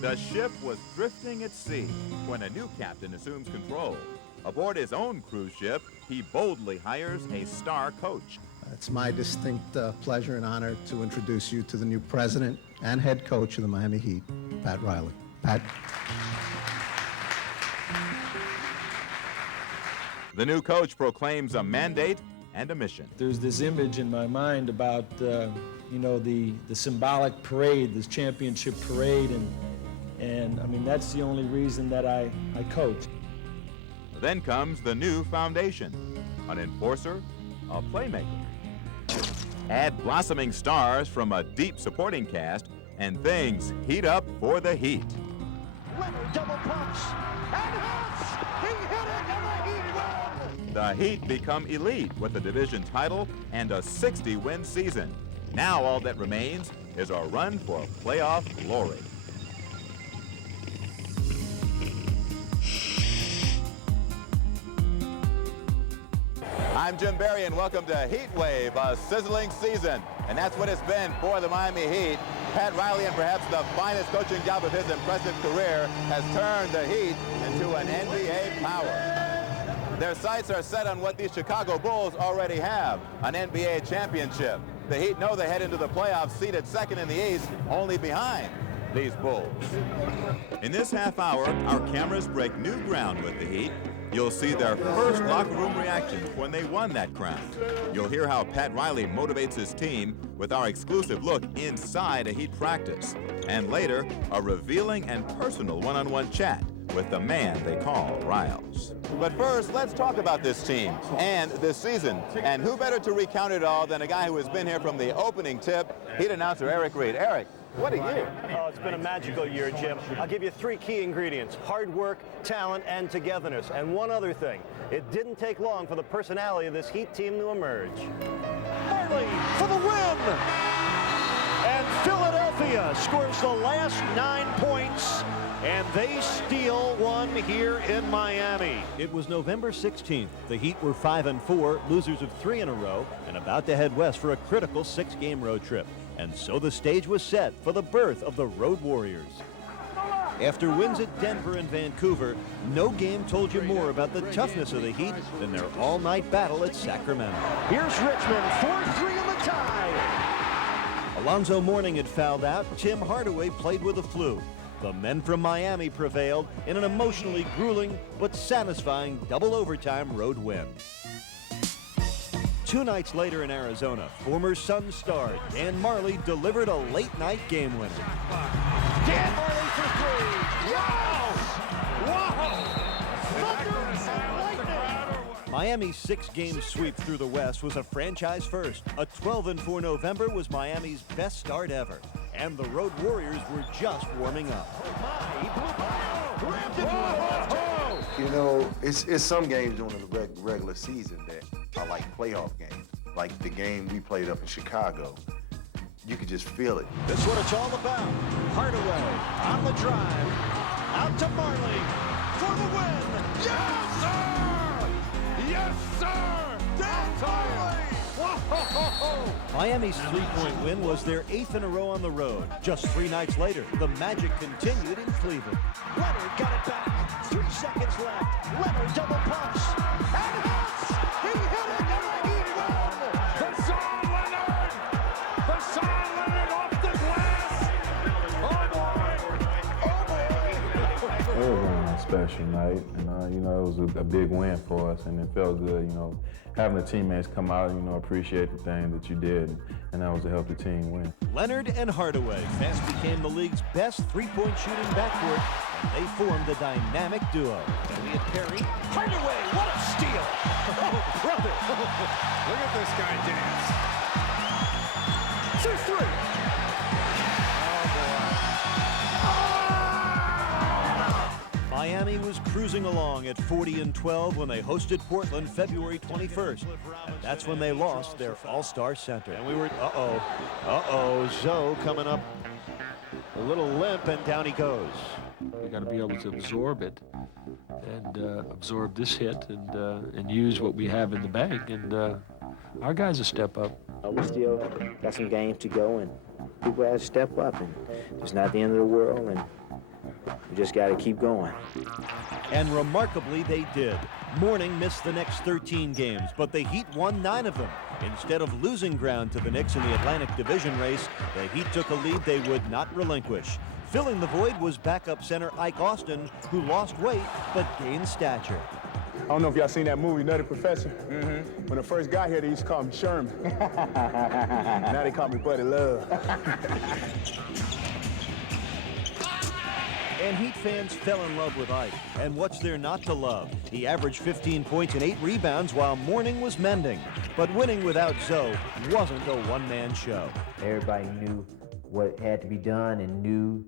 The ship was drifting at sea when a new captain assumes control. Aboard his own cruise ship, he boldly hires a star coach. It's my distinct pleasure and honor to introduce you to the new president and head coach of the Miami Heat, Pat Riley. Pat. The new coach proclaims a mandate and a mission. There's this image in my mind about, the symbolic parade, this championship parade, and I mean, that's the only reason that I coach. Then comes the new foundation, an enforcer, a playmaker. Add blossoming stars from a deep supporting cast, and things heat up for the Heat. Leonard double pumps, and hits! He hit it, and the Heat win! The Heat become elite with a division title and a 60-win season. Now all that remains is a run for playoff glory. I'm Jim Barry, and welcome to Heat Wave, a sizzling season. And that's what it's been for the Miami Heat. Pat Riley, and perhaps the finest coaching job of his impressive career, has turned the Heat into an NBA power. Their sights are set on what the Chicago Bulls already have, an NBA championship. The Heat know they head into the playoffs seated second in the East, only behind these Bulls. In this half hour, our cameras break new ground with the Heat. You'll see their first locker room reactions when they won that crown. You'll hear how Pat Riley motivates his team with our exclusive look inside a Heat practice. And later, a revealing and personal one-on-one chat with the man they call Riles. But first, let's talk about this team and this season. And who better to recount it all than a guy who has been here from the opening tip, Heat announcer Eric Reed. Eric, what a year. Oh, it's been a magical year, Jim. I'll give you three key ingredients: hard work, talent, and togetherness. And one other thing, it didn't take long for the personality of this Heat team to emerge. Marley for the win! And Philadelphia scores the last 9 points, and they steal one here in Miami. It was November 16th. The Heat were 5-4, losers of 3 in a row, and about to head west for a critical 6-game road trip. And so the stage was set for the birth of the Road Warriors. After wins at Denver and Vancouver, no game told you more about the toughness of the Heat than their all-night battle at Sacramento. Here's Richmond, 4-3 in the tie. Alonzo Mourning had fouled out. Tim Hardaway played with the flu. The men from Miami prevailed in an emotionally grueling but satisfying double overtime road win. 2 nights later in Arizona, former Sun star Dan Marley delivered a late-night game winner. Dan Marley for 3. Wow! Wow! Thunder and lightning! Miami's 6-game sweep through the West was a franchise first. A 12-4 November was Miami's best start ever. And the Road Warriors were just warming up. You know, it's some games during the regular season that are like playoff games. Like the game we played up in Chicago. You could just feel it. That's what it's all about. Hardaway on the drive. Out to Marley for the win. Yes, sir! Yes, sir! Dan Marley! Whoa! Miami's 3-point win was their 8th in a row on the road. Just 3 nights later, the magic continued in Cleveland. Leonard got it back. 3 seconds left. Leonard double pumps. And hits! He hit it, and the Heat win! Hassan Leonard! Hassan Leonard off the glass! Oh, boy! Oh, boy! It was a special night, and it was a big win for us, and it felt good, having the teammates come out, appreciate the thing that you did, and that was to help the team win. Leonard and Hardaway fast became the league's best 3-point shooting backcourt, and they formed a dynamic duo. Elliott Perry, Hardaway, what a steal! Oh, brother! Look at this guy dance. 2-3. Miami was cruising along at 40-12 when they hosted Portland February 21st. And that's when they lost their all-star center. And we were, Zoe coming up a little limp, and down he goes. We got to be able to absorb it and absorb this hit and use what we have in the bank. And our guys will step up. We still got some games to go, and people have to step up. And it's not the end of the world. And We just got to keep going. And remarkably, they did. Morning missed the next 13 games, but the Heat won 9 of them. Instead of losing ground to the Knicks in the Atlantic Division race, the Heat took a lead they would not relinquish. Filling the void was backup center Ike Austin, who lost weight but gained stature. I don't know if y'all seen that movie, Nutty Professor. When I first got here, they used to call me Sherman. Now they call me Buddy Love. And Heat fans fell in love with Ike. And what's there not to love? He averaged 15 points and 8 rebounds while Mourning was mending. But winning without Zoe wasn't a one-man show. Everybody knew what had to be done and knew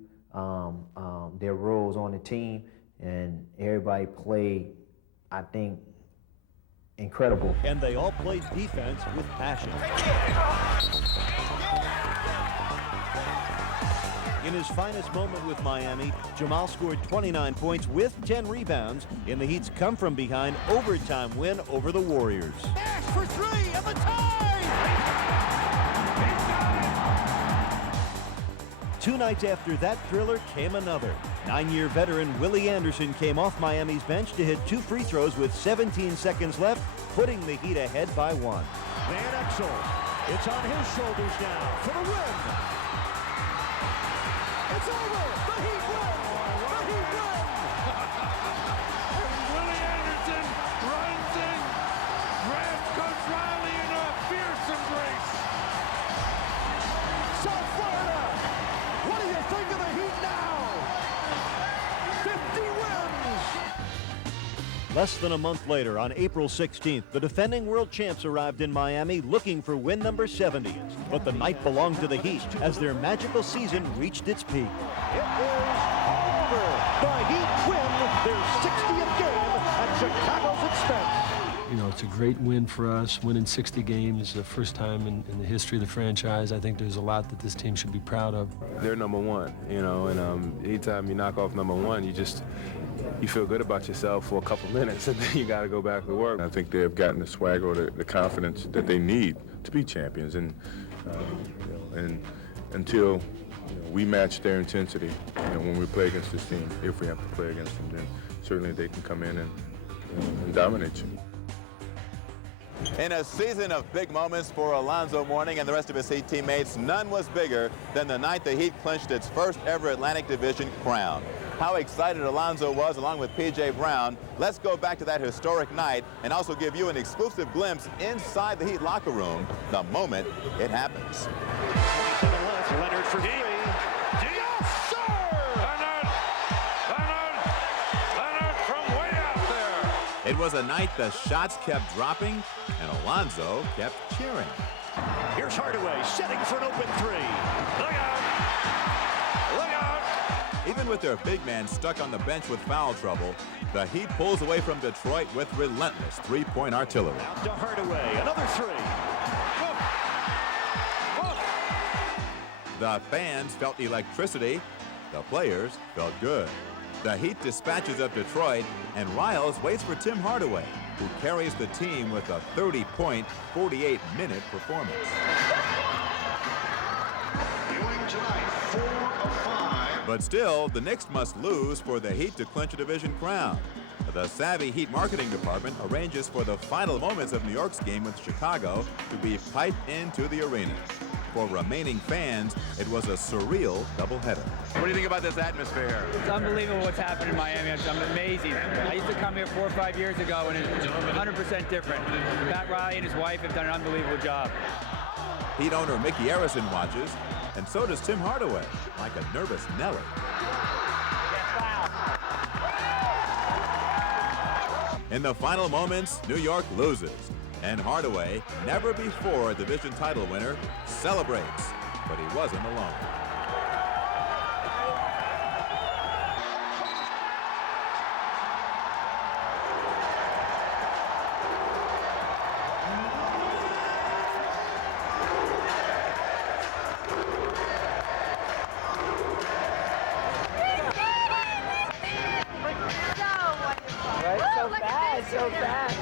their roles on the team, and everybody played, I think, incredible. And they all played defense with passion. In his finest moment with Miami, Jamal scored 29 points with 10 rebounds in the Heat's come-from-behind overtime win over the Warriors. Nash for 3 and the tie! 2 nights after that thriller came another. 9-year veteran Willie Anderson came off Miami's bench to hit 2 free throws with 17 seconds left, putting the Heat ahead by 1. Van Exel, it's on his shoulders now for the win. It's over. The Heat win. The Heat win. Willie Anderson runs in, grabs Coach Riley in a fierce embrace. South Florida, what do you think of the Heat now? 50 wins. Less than a month later, on April 16th, the defending world champs arrived in Miami looking for win number 70. But the night belonged to the Heat as their magical season reached its peak. It is over. The Heat win their 60th game at Chicago's expense. You know, it's a great win for us. Winning 60 games, the first time in the history of the franchise. I think there's a lot that this team should be proud of. They're number one, you know, and anytime you knock off number one, you feel good about yourself for a couple minutes, and then you got to go back to work. I think they've gotten the swagger or the confidence that they need to be champions, and until we match their intensity, when we play against this team, if we have to play against them, then certainly they can come in and dominate you. In a season of big moments for Alonzo Mourning and the rest of his Heat teammates, none was bigger than the night the Heat clinched its first ever Atlantic Division crown. How excited Alonzo was along with P.J. Brown. Let's go back to that historic night and also give you an exclusive glimpse inside the Heat locker room the moment it happens. 27 left, Leonard for 3. Yes, sir! Leonard from way out there. It was a night the shots kept dropping and Alonzo kept cheering. Here's Hardaway setting for an open 3. Look out! Look out! Even with their big man stuck on the bench with foul trouble, the Heat pulls away from Detroit with relentless three-point artillery. Out to Hardaway, another 3. The fans felt electricity. The players felt good. The Heat dispatches up Detroit, and Riles waits for Tim Hardaway, who carries the team with a 30-point, 48-minute performance. But still, the Knicks must lose for the Heat to clinch a division crown. The savvy Heat marketing department arranges for the final moments of New York's game with Chicago to be piped into the arena. For remaining fans, it was a surreal doubleheader. What do you think about this atmosphere? It's unbelievable what's happened in Miami. It's amazing. I used to come here 4 or 5 years ago, and it's 100% different. Pat Riley and his wife have done an unbelievable job. Heat owner Mickey Arison watches, and so does Tim Hardaway, like a nervous Nelly. In the final moments, New York loses, and Hardaway, never before a division title winner, celebrates, but he wasn't alone. So bad. So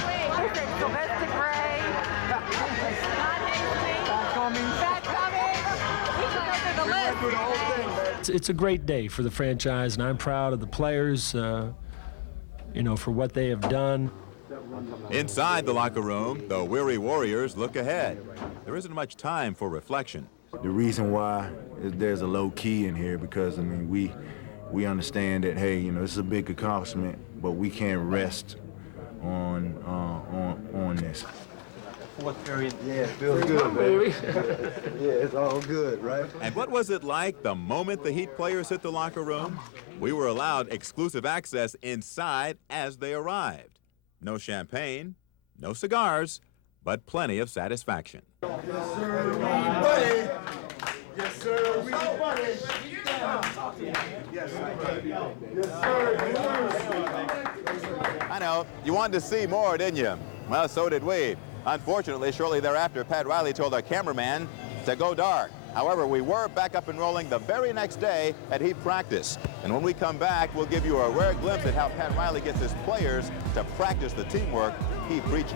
sweet. Domestic Ray. Not Back coming. It's a great day for the franchise, and I'm proud of the players, you know, for what they have done. Inside the locker room, the weary Warriors look ahead. There isn't much time for reflection. The reason why is there's a low key in here because, I mean, we understand that, hey, you know, this is a big accomplishment, but we can't rest on this. Fourth period. Yeah, it feels good, baby. Yeah, it's all good, right? And what was it like the moment the Heat players hit the locker room? We were allowed exclusive access inside as they arrived. No champagne, no cigars, but plenty of satisfaction. Yes, sir, buddy. Yes, sir, buddy. Yes, sir. I know, you wanted to see more, didn't you? Well, so did we. Unfortunately, shortly thereafter, Pat Riley told our cameraman to go dark. However, we were back up and rolling the very next day at Heat practice. And when we come back, we'll give you a rare glimpse at how Pat Riley gets his players to practice the teamwork he preaches.